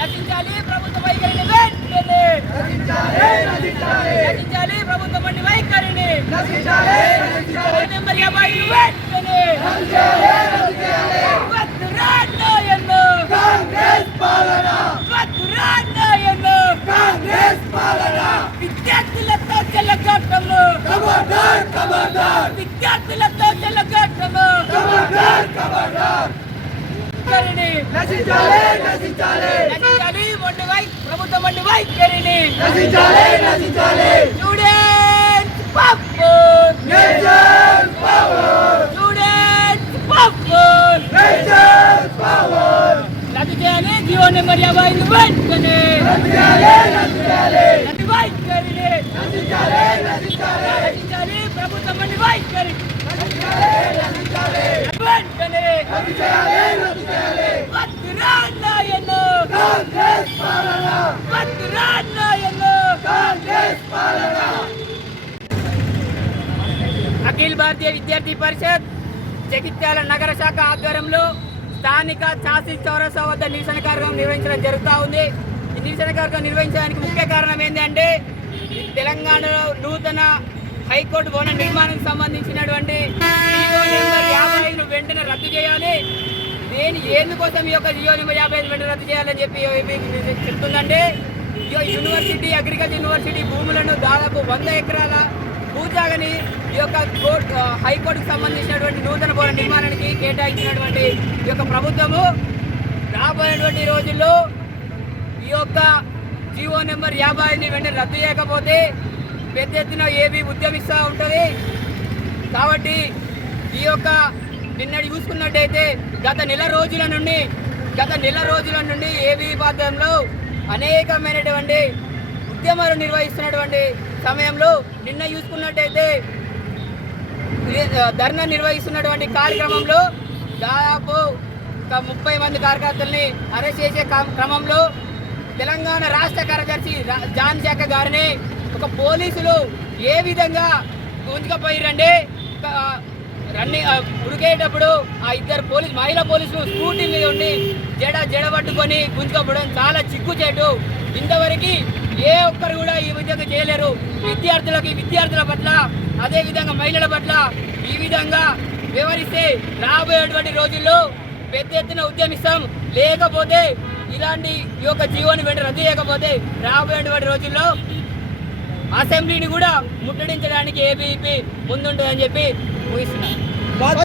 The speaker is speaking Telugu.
నశించాలి ప్రభుత్వ వైఖరిని వెంటనే నశించాలి ప్రభుత్వం వంటి వైఖరిని నెంబర్ 50 వెంటనే విద్యార్థులతో చెల్లగట్టము విద్యార్థులతో చెల్లగట్టము నశించాలి ప్రభుత్వం వంటి వైఖరిని స్టూడెంట్స్ పవర్ రద్దు చేయాలి జీవో నెంబర్ 50 వెంటనే వైఖరిని నశించాలి ప్రభుత్వం వంటి వైఖరి వెంటనే అఖిల భారతీయ విద్యార్థి పరిషత్ జగిత్యాల నగర శాఖ ఆధ్వర్యంలో స్థానిక చాసిల్ చౌరసా వద్ద నిరసన కార్యక్రమం నిర్వహించడం జరుగుతూ ఉంది. ఈ నిరసన కార్యక్రమం నిర్వహించడానికి ముఖ్య కారణం ఏంటంటే తెలంగాణలో నూతన హైకోర్టు భవన నిర్మాణానికి సంబంధించినటువంటి వెంటనే రద్దు చేయాలి. ఎందుకోసం ఈ యొక్క జియో నెంబర్ 55 వెంటనే రద్దు చేయాలని చెప్పి చెప్తుందంటే యూనివర్సిటీ అగ్రికల్చర్ యూనివర్సిటీ భూములను దాదాపు 100 ఎకరాల భూజాగని ఈ యొక్క హైకోర్టుకు సంబంధించినటువంటి నూతన భవన నిర్మాణానికి కేటాయించినటువంటి ఈ యొక్క ప్రభుత్వము రాబోయేటువంటి రోజుల్లో ఈ యొక్క జియో నెంబర్ 55 వెంటనే రద్దు చేయకపోతే పెద్ద ఎత్తున ఏబీ ఉద్యమిస్తూ ఉంటుంది. కాబట్టి ఈ యొక్క నిన్నటి చూసుకున్నట్టయితే గత నెల రోజుల నుండి ఏబీ పాత్రలో అనేకమైనటువంటి ఉద్యమాలు నిర్వహిస్తున్నటువంటి సమయంలో నిన్న చూసుకున్నట్టయితే ధర్నా నిర్వహిస్తున్నటువంటి కార్యక్రమంలో దాదాపు 30 మంది కార్యకర్తల్ని అరెస్ట్ చేసే క్రమంలో తెలంగాణ రాష్ట్ర కార్యదర్శి జాన్ శాఖ గారిని ఒక పోలీసులు ఏ విధంగా గుంజుకపోయారంటే ఉరికేటప్పుడు ఆ ఇద్దరు మహిళా పోలీసులు స్కూటీ మీద ఉండి జడ పట్టుకొని గుంజుకోవడం చాలా చిక్కుచేటు. ఇంతవరకు ఏ ఒక్కరు కూడా ఈ విధంగా చేయలేరు. విద్యార్థుల పట్ల అదేవిధంగా మహిళల పట్ల ఈ విధంగా వివరిస్తే రాబోయేటువంటి రోజుల్లో పెద్ద ఎత్తున ఉద్యమిస్తాం. లేకపోతే ఇలాంటి ఈ యొక్క జీవోని వెంట రద్దు చేయకపోతే రాబోయేటువంటి రోజుల్లో అసెంబ్లీని కూడా ముట్టడించడానికి ఏబీపీ ముందుంటుందని చెప్పి ఊహిస్తున్నారు.